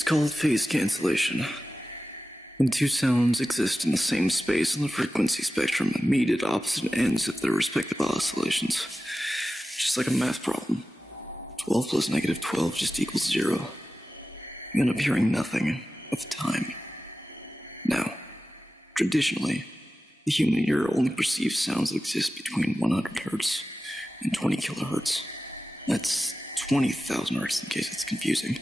It's called phase cancellation. When two sounds exist in the same space on the frequency spectrum and meet at opposite ends of their respective oscillations. Just like a math problem. 12 plus negative 12 just equals 0. You end up hearing nothing at the time. Now, traditionally, the human ear only perceives sounds that exist between 100 Hz and 20 kHz. That's 20,000 Hz in case it's confusing.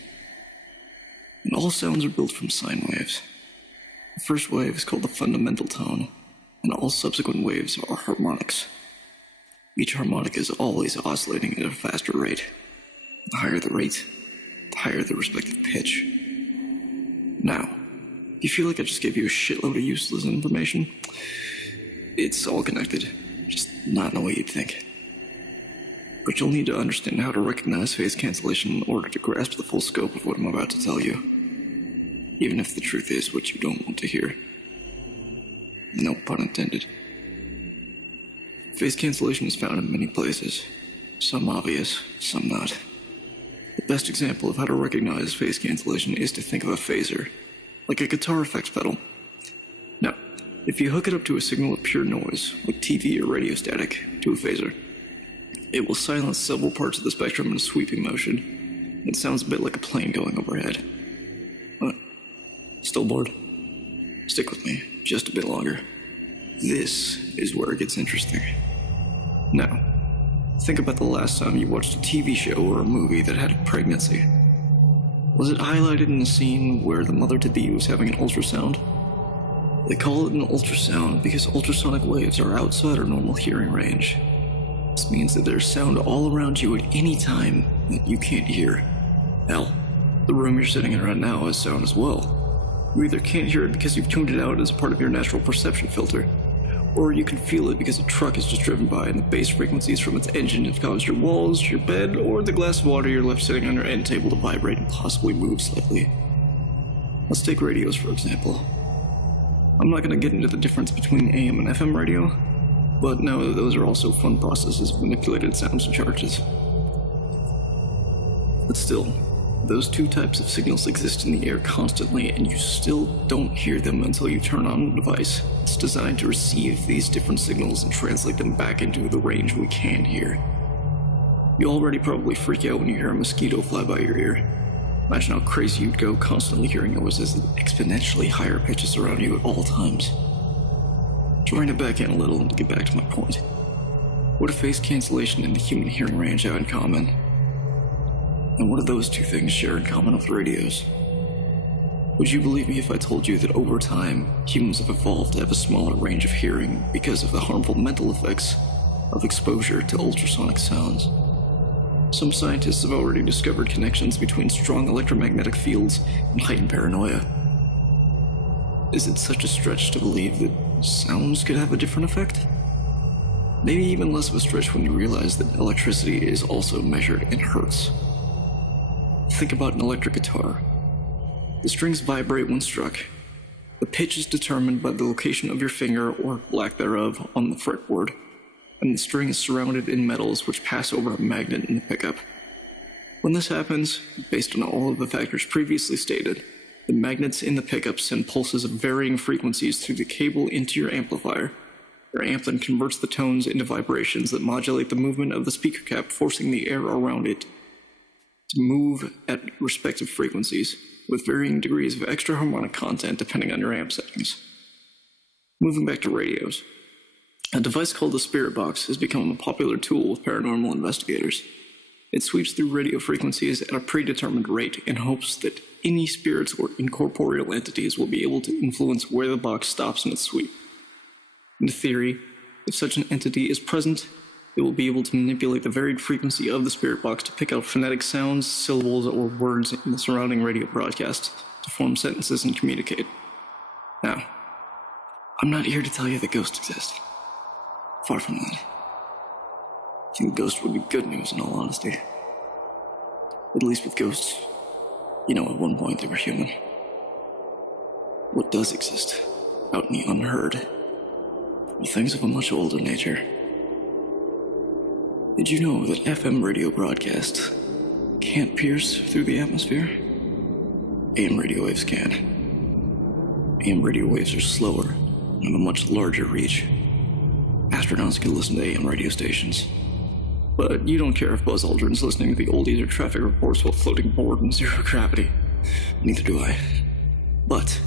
And all sounds are built from sine waves. The first wave is called the fundamental tone, and all subsequent waves are harmonics. Each harmonic is always oscillating at a faster rate. The higher the rate, the higher the respective pitch. Now, if you feel like I just gave you a shitload of useless information, it's all connected, just not in the way you'd think. But you'll need to understand how to recognize phase cancellation in order to grasp the full scope of what I'm about to tell you. Even if the truth is what you don't want to hear. No pun intended. Phase cancellation is found in many places. Some obvious, some not. The best example of how to recognize phase cancellation is to think of a phaser, like a guitar effects pedal. Now, if you hook it up to a signal of pure noise, like TV or radio static, to a phaser, it will silence several parts of the spectrum in a sweeping motion. It sounds a bit like a plane going overhead. What? Still bored? Stick with me, just a bit longer. This is where it gets interesting. Now, think about the last time you watched a TV show or a movie that had a pregnancy. Was it highlighted in a scene where the mother-to-be was having an ultrasound? They call it an ultrasound because ultrasonic waves are outside our normal hearing range. This means that there's sound all around you at any time that you can't hear. Hell, the room you're sitting in right now has sound as well. You either can't hear it because you've tuned it out as a part of your natural perception filter, or you can feel it because a truck has just driven by and the bass frequencies from its engine have caused your walls, your bed, or the glass of water you're left sitting on your end table to vibrate and possibly move slightly. Let's take radios for example. I'm not going to get into the difference between AM and FM radio, but know that those are also fun processes of manipulated sounds and charges. But still, those two types of signals exist in the air constantly, and you still don't hear them until you turn on a device that's designed to receive these different signals and translate them back into the range we can hear. You already probably freak out when you hear a mosquito fly by your ear. Imagine how crazy you'd go constantly hearing noises at exponentially higher pitches around you at all times. To rein it back in a little and get back to my point. What do phase cancellation and the human hearing range have in common? And what do those two things share in common with radios? Would you believe me if I told you that over time, humans have evolved to have a smaller range of hearing because of the harmful mental effects of exposure to ultrasonic sounds? Some scientists have already discovered connections between strong electromagnetic fields and heightened paranoia. Is it such a stretch to believe that sounds could have a different effect? Maybe even less of a stretch when you realize that electricity is also measured in hertz. Think about an electric guitar. The strings vibrate when struck. The pitch is determined by the location of your finger, or lack thereof, on the fretboard, and the string is surrounded in metals which pass over a magnet in the pickup. When this happens, based on all of the factors previously stated, the magnets in the pickup send pulses of varying frequencies through the cable into your amplifier. Your amp then converts the tones into vibrations that modulate the movement of the speaker cap, forcing the air around it to move at respective frequencies, with varying degrees of extra harmonic content depending on your amp settings. Moving back to radios. A device called the Spirit Box has become a popular tool with paranormal investigators. It sweeps through radio frequencies at a predetermined rate in hopes that any spirits or incorporeal entities will be able to influence where the box stops in its sweep. In theory, if such an entity is present, it will be able to manipulate the varied frequency of the spirit box to pick out phonetic sounds, syllables, or words in the surrounding radio broadcast to form sentences and communicate. Now, I'm not here to tell you that ghosts exist. Far from that. I think ghosts would be good news in all honesty. At least with ghosts, you know, at one point they were human. What does exist out in the unheard are things of a much older nature. Did you know that FM radio broadcasts can't pierce through the atmosphere? AM radio waves can. AM radio waves are slower and have a much larger reach. Astronauts can listen to AM radio stations. But you don't care if Buzz Aldrin's listening to the oldies or traffic reports while floating aboard in zero gravity. Neither do I. But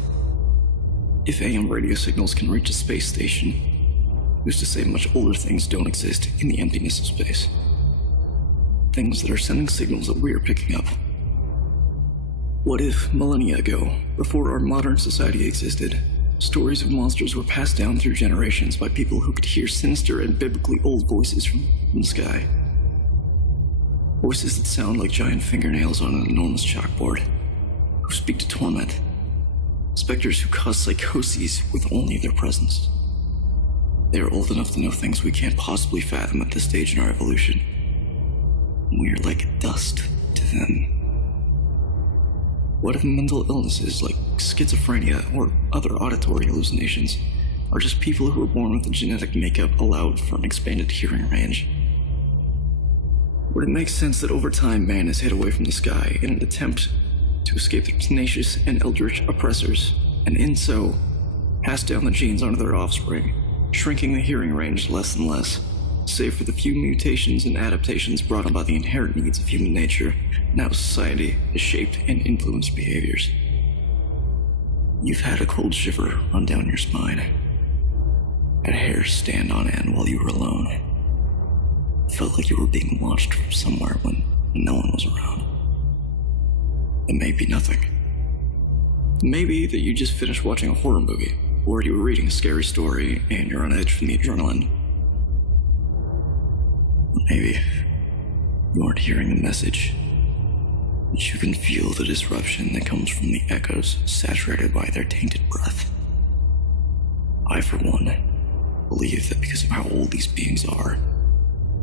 if AM radio signals can reach a space station, who's to say much older things don't exist in the emptiness of space? Things that are sending signals that we're picking up. What if, millennia ago, before our modern society existed, stories of monsters were passed down through generations by people who could hear sinister and biblically old voices from the sky? Voices that sound like giant fingernails on an enormous chalkboard, who speak to torment. Specters who cause psychoses with only their presence. They are old enough to know things we can't possibly fathom at this stage in our evolution. We are like dust to them. What if mental illnesses like schizophrenia or other auditory hallucinations are just people who were born with a genetic makeup allowed for an expanded hearing range? Would it make sense that over time man is hid away from the sky in an attempt to escape their tenacious and eldritch oppressors, and in so, pass down the genes onto their offspring, shrinking the hearing range less and less, save for the few mutations and adaptations brought on by the inherent needs of human nature, now society has shaped and influenced behaviors? You've had a cold shiver run down your spine, had hair stand on end while you were alone. Felt like you were being watched from somewhere when no one was around. It may be nothing. Maybe that you just finished watching a horror movie, or you were reading a scary story and you're on edge from the adrenaline. Or maybe you aren't hearing the message, but you can feel the disruption that comes from the echoes saturated by their tainted breath. I, for one, believe that because of how old these beings are,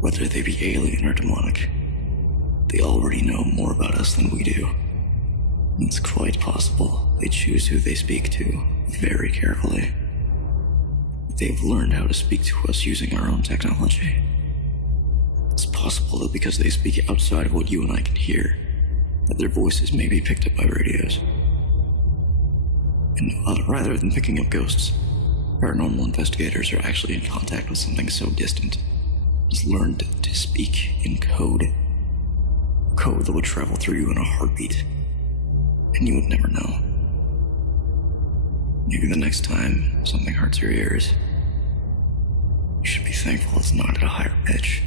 whether they be alien or demonic, they already know more about us than we do. It's quite possible they choose who they speak to very carefully. They've learned how to speak to us using our own technology. It's possible that because they speak outside of what you and I can hear, that their voices may be picked up by radios. And rather than picking up ghosts, paranormal investigators are actually in contact with something so distant, has learned to speak in code. Code that would travel through you in a heartbeat, and you would never know. Maybe the next time something hurts your ears, you should be thankful it's not at a higher pitch.